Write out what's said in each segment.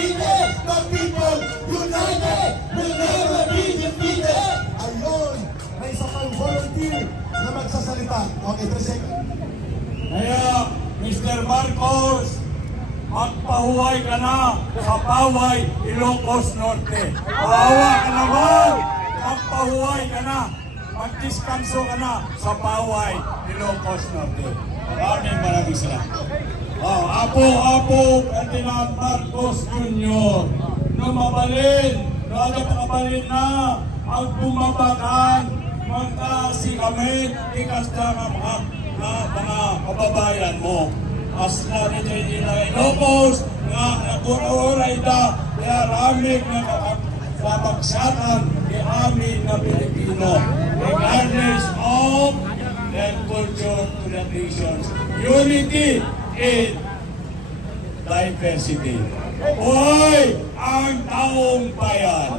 defeated. The people united will never be defeated. Ayun, may isa pang volunteer na magsasalita. Okay, 3 seconds. Kaya, Mr. Marcos, magpahuway ka na sa Paway, Ilocos Norte. Pahawa ka naman, magpahuway ka na. Magdiskanso ka na sa Paway, Ilocos Norte. Maraming salamat. Apo, Ferdinand Marcos Jr. na mabalin, pakabalin na ang bumabakan, magkasikamit, ikas na mga kababayan mo. As na rin nila Ilocos, nga nakururay na, kaya raming nakapagsakan ni amin na Pilipino. Regardless of their culture to the nations. Unity in diversity. Hoy! Ang taong bayan!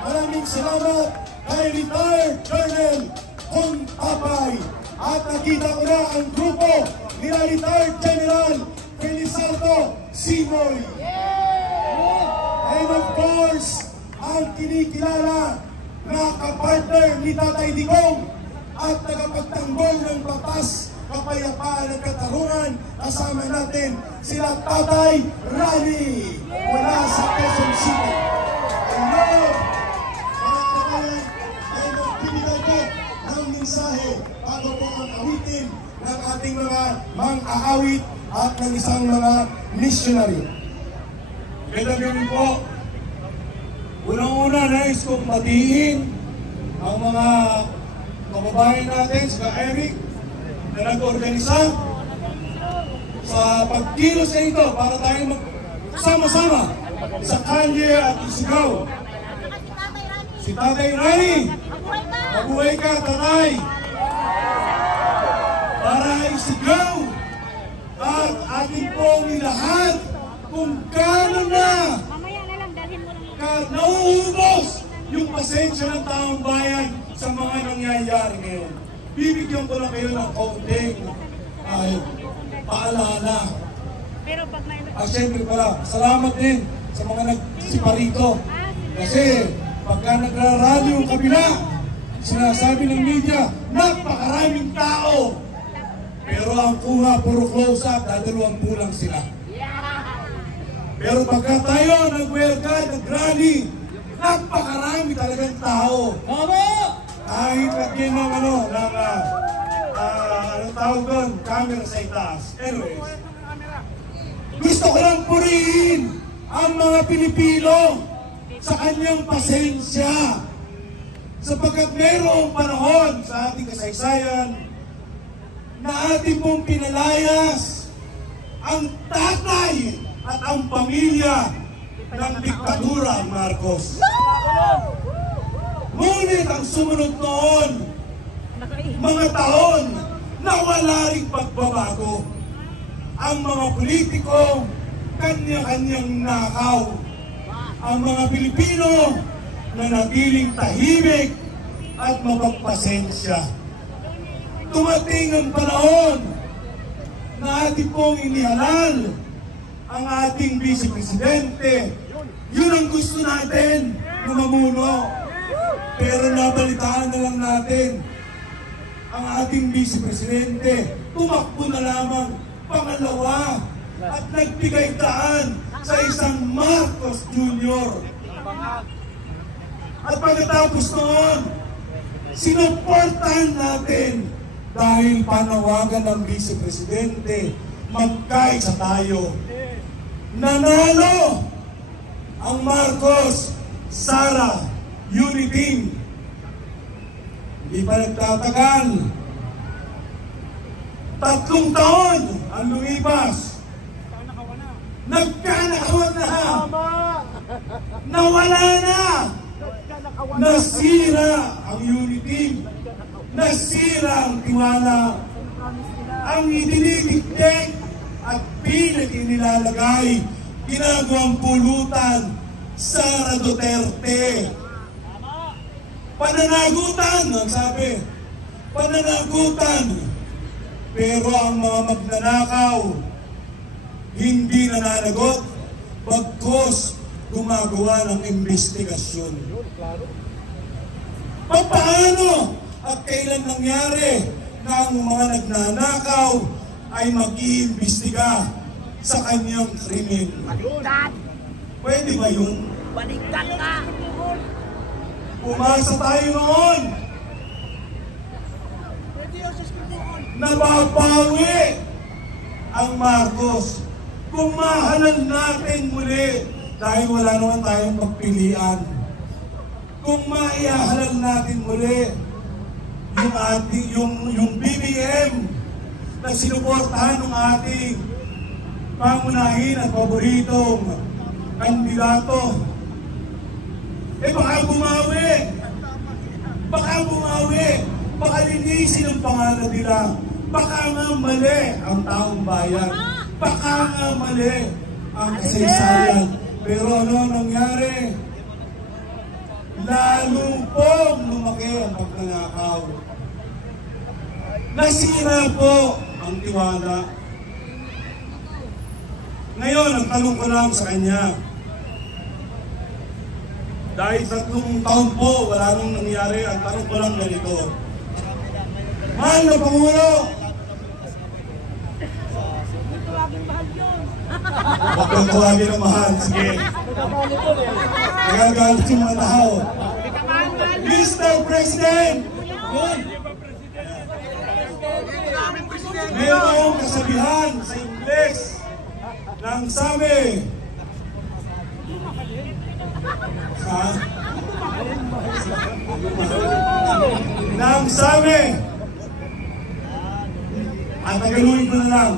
Maraming salamat kay retired Colonel Hong Tapay. At nakita ko na ang grupo nila retired General Felizardo Simoy. And of course, ang kinikilala na kapartner ni Tatay Digong at tagapagtanggol ng batas, kapayapaan at katarungan, kasama natin sila Tatay Rani mula sa Quezon City. Ayun, mga kabayan, ay magbibigay ko ng mensahe bago po ang awitin ng ating mga mang-aawit at ng isang mga missionary. Ganda-ganda po. Unang-una, nais kong batiin ang mga kababayan natin, sa Eric, na nag-organisa sa pagkilos na ito para tayo magsama-sama sa kalye at isigaw. Si Tatay Rani, mabuhay ka, Tatay! Para isigaw at ating pong ilahat kung gano'n na nauubos yung pasensya ng taong bayan sa mga nangyayari ngayon. Bibigyan ko na kayo ng kaunting paalala. Siyempre pala, salamat din sa mga nagsiparito. Kasi pagka nagrarally yung kabila, sinasabi ng media, napakaraming tao. Pero ang kuha, puro close-up, dadalawang lang sila. Pero pagka tayo nag-welcome, nag-rally, napakarami talagang tao. Kahit lagyan ng anong tawag doon, camera sa itaas. Anyways, gusto ko lang purihin ang mga Pilipino sa kanyang pasensya. Sapagkat mayroong panahon sa ating kasaysayan na ating pong pinalayas ang tatay at ang pamilya ng diktadura Marcos. Ngunit ang sumunod noon, mga taon na wala ring pagbabago. Ang mga politiko, kanya-kanyang nakaw. Ang mga Pilipino na natiling tahimik at mapagpasensya. Tumating ang panahon na ating pong inihalal ang ating Vice Presidente. Yun ang gusto natin na mamuno. Pero nabalitaan na lang natin ang ating Vice Presidente. Tumakbo na lamang pangalawa at nagbigay daan sa isang Marcos Jr. At pagkatapos noon, sinuportahan natin dahil panawagan ng Vice Presidente, magkaisa tayo. Nanalo ang Marcos Sara Unity. Hindi pa nagtatagal. 3 taon ang lumipas. Nagkanakawan na. Nawala na. Nasira ang unity. Nasira ang tiwala. Ang idinidiktek at pinag-inilalagay, ginagawang pulutan, Sara Duterte. Pananagutan, ang sabi. Pananagutan. Pero ang mga magnanakaw, hindi nananagot, bagkus gumagawa ng investigasyon. Paano at kailan nangyari na ang mga nagnanakaw ay mag-iimbestiga sa kanyang krimen? Baliktad! Pwede ba yun? Baliktad ka! Umasa tayo noon. Nababawi ang Marcos kung mahalal natin muli dahil wala naman tayong pagpilian. Kung maihahalal natin muli yung BBM na sinuportahan ng ating pangunahin at paboritong kandidato, baka bumawi. Baka linisin ang pangalan nila. Baka nga mali ang taong bayan. Baka nga mali ang kasaysayan. Pero ano nangyari? Lalo pong lumaki ang pagnanakaw. Nasira po ang tiwala. Ngayon, ang tanong ko lang sa kanya, dahil 3 taon po, wala nang nangyari, ang tanong ko lang ganito. Mahal na Pangulo! Huwag kang tawagin ng mahal, sige. Nagagalit yung mga tao. Mr. President! Mayroong kasabihan sa Ingles nang sabi, at nagaluin ko na lang,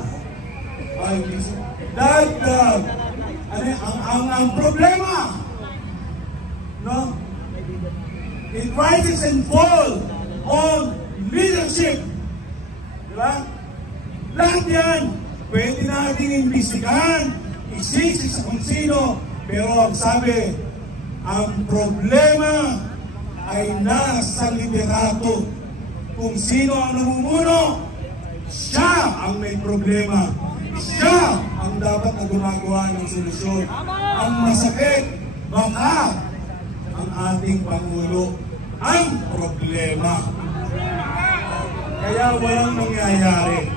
that ang problema, no? It rises and falls on leadership. Diba? Lahat yan, pwede nating imbestigahan, isisik sa kung sino, pero ang sabi, ang problema ay nasa liderato. Kung sino ang namumuno, siya ang may problema. Siya ang dapat na gumagawa ng solusyon. Ang masakit, baka ang ating Pangulo ang problema. Kaya walang nangyayari.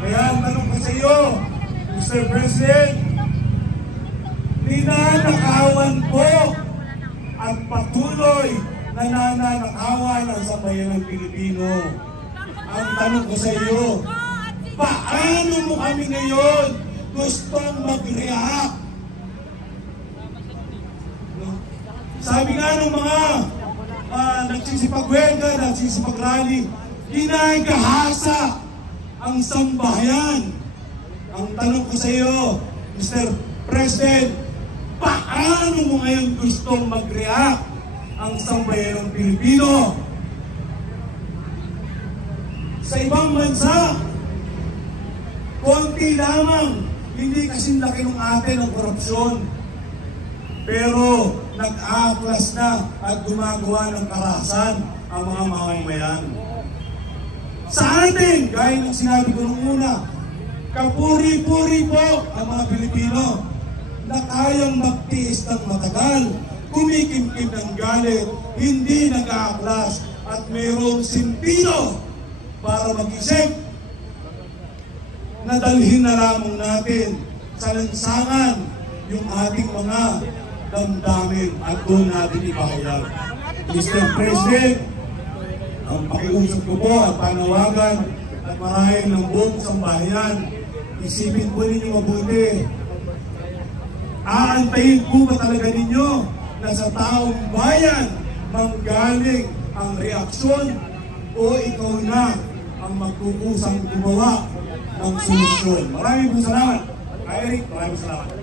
Kaya ang tanong ko sa iyo, Mr. President, ninanakawan po at patuloy na nananakawan ang sambayanang Pilipino. Ang tanong ko sa iyo, paano mo kami ngayon gustong mag-react? Sabi nga ng mga nagsisipag-wega, nagsisipag-rally, ginagahasa ang sambahayan. Ang tanong ko sa iyo, Mr. President, paano mo ngayon gustong mag-react ang sambayanang Pilipino? Sa ibang bansa, konti lamang, hindi kasing laki ng atin ang korupsyon. Pero nag-aaklas na at gumagawa ng karahasan ang mga mamamayan. Sa atin, gaya ng sinabi ko nung una, kapuri-puri po ang mga Pilipino na kayang magtiis ng matagal, kumikimkim ng galit, hindi nag-aaklas at mayroong sentido para mag-isip na dalhin na lamang natin sa lansangan yung ating mga damdamin at doon natin ipahayag. Mr. President, ang pakiusap ko po at panawagan at marahil ng buong sambahayan, isipin po ninyo mabuti. Aantayin po ba talaga ninyo na sa taong bayan manggaling ang reaksyon o ikaw na ang magkukusang gumawa ng solusyon? Maraming salamat. Eric, maraming salamat.